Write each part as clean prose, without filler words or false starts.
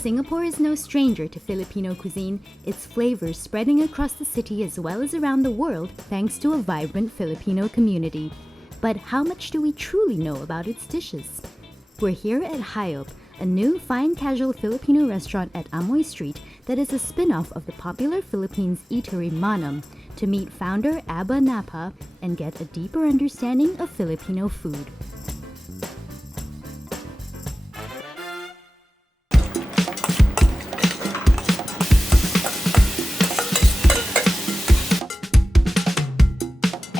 Singapore is no stranger to Filipino cuisine, its flavors spreading across the city as well as around the world thanks to a vibrant Filipino community. But how much do we truly know about its dishes? We're here at Hayop, a new fine casual Filipino restaurant at Amoy Street that is a spin-off of the popular Philippines eatery Manam, to meet founder Abba Napa and get a deeper understanding of Filipino food.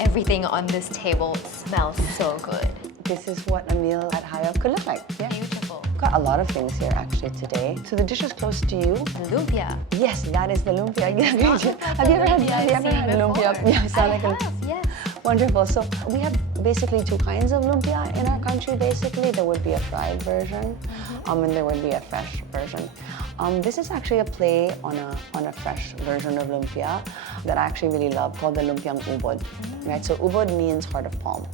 Everything on this table smells so good. This is what a meal at Hayop could look like. Yeah. Beautiful. Got a lot of things here actually today. So the dishes close to you. Lumpia. Yes, that is the lumpia. Have you ever had lumpia? Yeah, sound like yes. Wonderful. So we have basically two kinds of lumpia in our country. Basically, there would be a fried version, and there would be a fresh version. This is actually a play on a fresh version of lumpia that I actually really love, called the lumpiang ubod. Right. So ubod means heart of palm.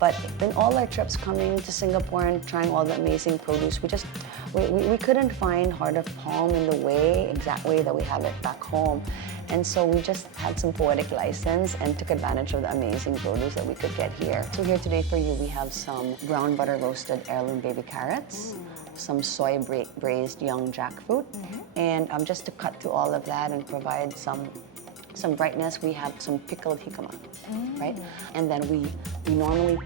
But in all our trips coming to Singapore and trying all the amazing produce, we couldn't find heart of palm in the exact way that we have it back home. And so we just had some poetic license and took advantage of the amazing produce that we could get here. So here today for you, we have some brown butter roasted heirloom baby carrots, some soy braised young jackfruit, and just to cut through all of that and provide some brightness, we have some pickled jicama, right? And then we normally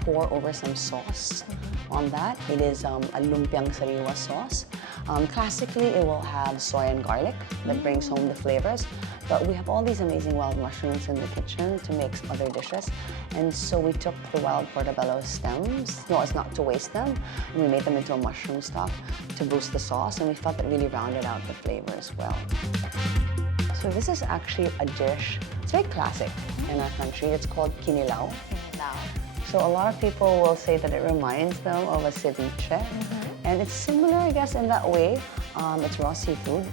pour over some sauce on that. It is a lumpiang sariwa sauce. Classically, it will have soy and garlic that brings home the flavors. But we have all these amazing wild mushrooms in the kitchen to make other dishes. And so we took the wild portobello stems, no, it's not to waste them, and we made them into a mushroom stock to boost the sauce, and we felt that really rounded out the flavor as well. So this is actually a dish, it's very classic in our country. It's called kinilaw. So a lot of people will say that it reminds them of a ceviche. And it's similar, I guess, in that way. It's raw seafood.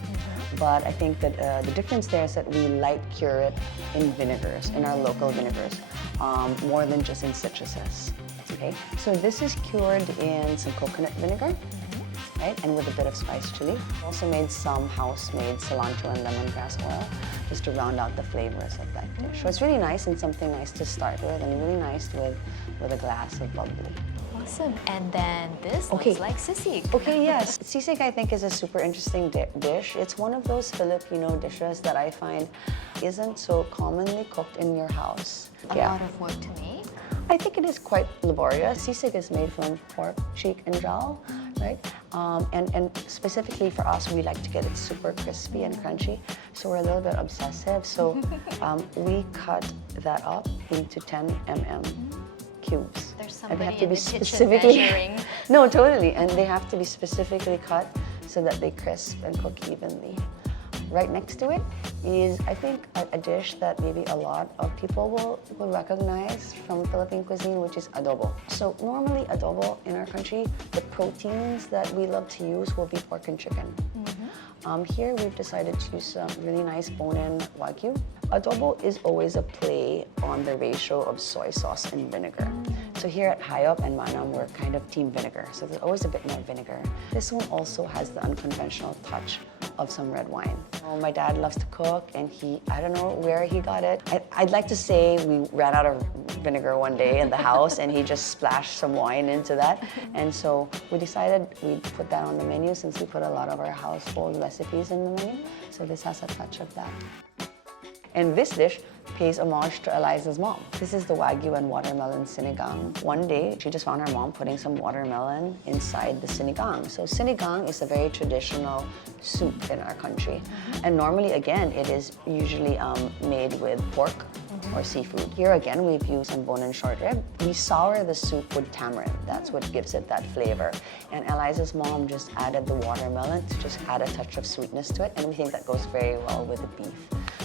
But I think that the difference there is that we light cure it in vinegars, in our local vinegars, more than just in citruses. Okay? So this is cured in some coconut vinegar. Right? And with a bit of spiced chili. Also made some house-made cilantro and lemongrass oil just to round out the flavors of that dish. So it's really nice and something nice to start with, and really nice with a glass of bubbly. Awesome. And then this looks like sisig. Okay, yes. Sisig, I think, is a super interesting dish. It's one of those Filipino dishes that I find isn't so commonly cooked in your house. A lot of work to make. I think it is quite laborious. Sisig is made from pork, cheek, and jowl, right? And specifically for us, we like to get it super crispy and crunchy. So we're a little bit obsessive. So we cut that up into 10 mm cubes. There's somebody and they have to in be the kitchen specifically measuring. No, totally. And they have to be specifically cut so that they crisp and cook evenly. Right next to it is, I think, a dish that maybe a lot of people will recognize from Philippine cuisine, which is adobo. So normally adobo in our country, the proteins that we love to use will be pork and chicken. Here we've decided to use some really nice bone-in wagyu. Adobo is always a play on the ratio of soy sauce and vinegar. So here at Hayop and Manam, we're kind of team vinegar. So there's always a bit more vinegar. This one also has the unconventional touch of some red wine. My dad loves to cook, and I don't know where he got it. I'd like to say we ran out of vinegar one day in the house, and he just splashed some wine into that. And so we decided we'd put that on the menu, since we put a lot of our household recipes in the menu. So this has a touch of that. And this dish pays homage to Eliza's mom. This is the wagyu and watermelon sinigang. One day, she just found her mom putting some watermelon inside the sinigang. So sinigang is a very traditional soup in our country. And normally, again, it is usually made with pork or seafood. Here again, we've used some bone and short rib. We sour the soup with tamarind. That's what gives it that flavor. And Eliza's mom just added the watermelon to just add a touch of sweetness to it. And we think that goes very well with the beef.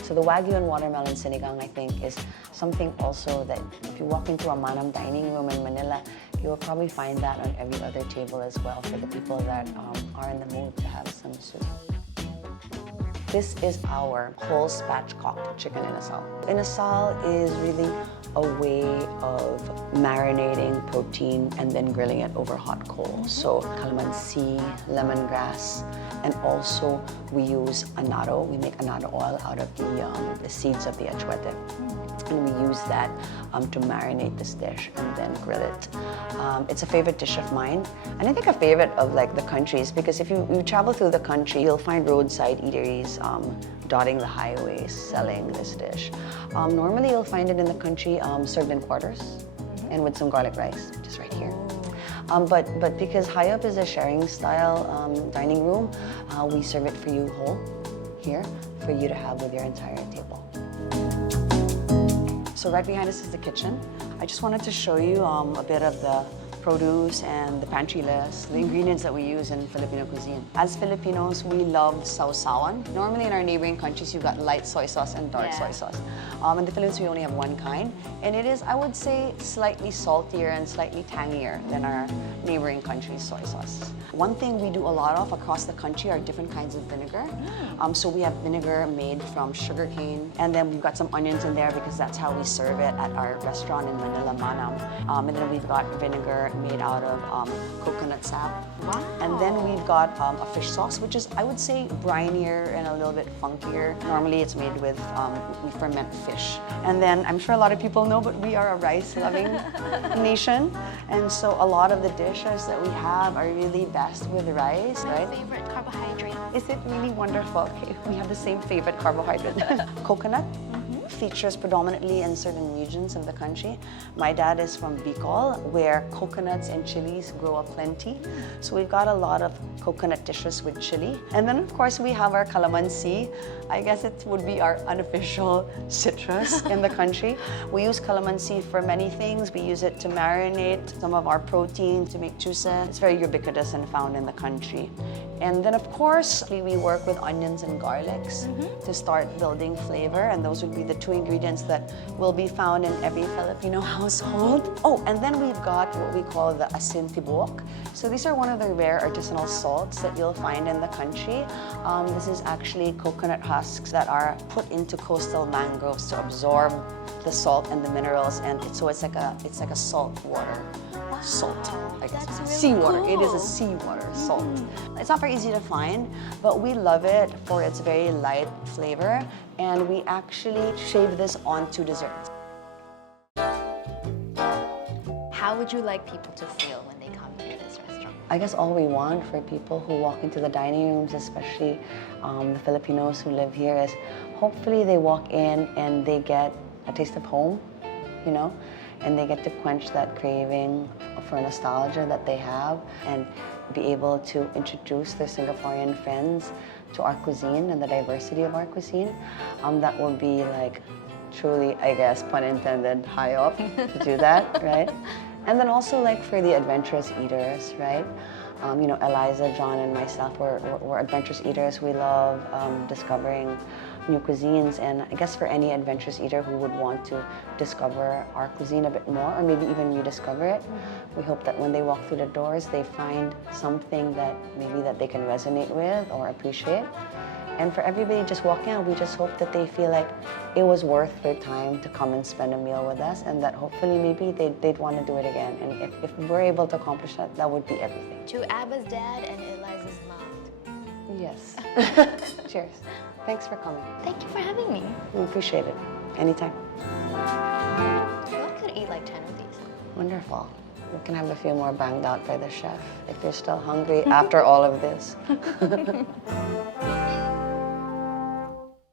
So the wagyu and watermelon sinigang, I think, is something also that if you walk into a Manam dining room in Manila, you will probably find that on every other table as well for the people that are in the mood to have some soup. This is our whole spatchcocked chicken inasal. Inasal is really a way of marinating protein and then grilling it over hot coals. So calamansi, lemongrass, and also we use annatto. We make annatto oil out of the seeds of the achuete. And we use that to marinate this dish and then grill it. It's a favorite dish of mine, and I think a favorite of like the countries, because if you travel through the country, you'll find roadside eateries dotting the highways selling this dish. Normally you'll find it in the country served in quarters and with some garlic rice, just right here. But because Hayop is a sharing style dining room, we serve it for you whole here for you to have with your entire table. So right behind us is the kitchen. I just wanted to show you a bit of the produce and the pantry list, the ingredients that we use in Filipino cuisine. As Filipinos, we love sausawan. Normally in our neighboring countries, you've got light soy sauce and dark soy sauce. In the Philippines, we only have one kind, and it is, I would say, slightly saltier and slightly tangier than our neighboring countries' soy sauce. One thing we do a lot of across the country are different kinds of vinegar. So we have vinegar made from sugarcane, and then we've got some onions in there because that's how we serve it at our restaurant in Manila, Manam. And then we've got vinegar made out of coconut sap. Wow. And then we've got a fish sauce, which is, I would say, brinier and a little bit funkier. Normally it's made with, we ferment fish. And then, I'm sure a lot of people know, but we are a rice-loving nation. And so a lot of the dishes that we have are really best with rice, right? My favorite carbohydrate. Is it really wonderful? Okay, we have the same favorite carbohydrate. Coconut features predominantly in certain regions of the country. My dad is from Bicol, where coconuts and chilies grow aplenty. So we've got a lot of coconut dishes with chili. And then of course we have our calamansi. I guess it would be our unofficial citrus in the country. We use calamansi for many things. We use it to marinate some of our protein, to make juice. It's very ubiquitous and found in the country. And then of course, we work with onions and garlics to start building flavor, and those would be the two ingredients that will be found in every Filipino household. Oh, and then we've got what we call the asin tibuok. So these are one of the rare artisanal salts that you'll find in the country. This is actually coconut husks that are put into coastal mangroves to absorb the salt and the minerals, and so it's like a salt water. Salt, I guess. That's really seawater. cool. It is a seawater salt. It's not very easy to find, but we love it for its very light flavor, and we actually shave this onto desserts. How would you like people to feel when they come to this restaurant? I guess all we want for people who walk into the dining rooms, especially the Filipinos who live here, is hopefully they walk in and they get a taste of home, you know, and they get to quench that craving for nostalgia that they have and be able to introduce their Singaporean friends to our cuisine and the diversity of our cuisine. That would be like truly, I guess, pun intended, Hayop to do that, right? And then also like for the adventurous eaters, right? You know, Eliza, John, and myself, we're adventurous eaters. We love discovering new cuisines, and I guess for any adventurous eater who would want to discover our cuisine a bit more, or maybe even rediscover it, we hope that when they walk through the doors, they find something that maybe that they can resonate with or appreciate. And for everybody just walking out, we just hope that they feel like it was worth their time to come and spend a meal with us, and that hopefully maybe they'd want to do it again. And if we're able to accomplish that, that would be everything. To Abba's dad and Eliza's mom. Yes. Cheers. Thanks for coming. Thank you for having me. We appreciate it. Anytime. I could eat like 10 of these. Wonderful. We can have a few more banged out by the chef if you're still hungry after all of this.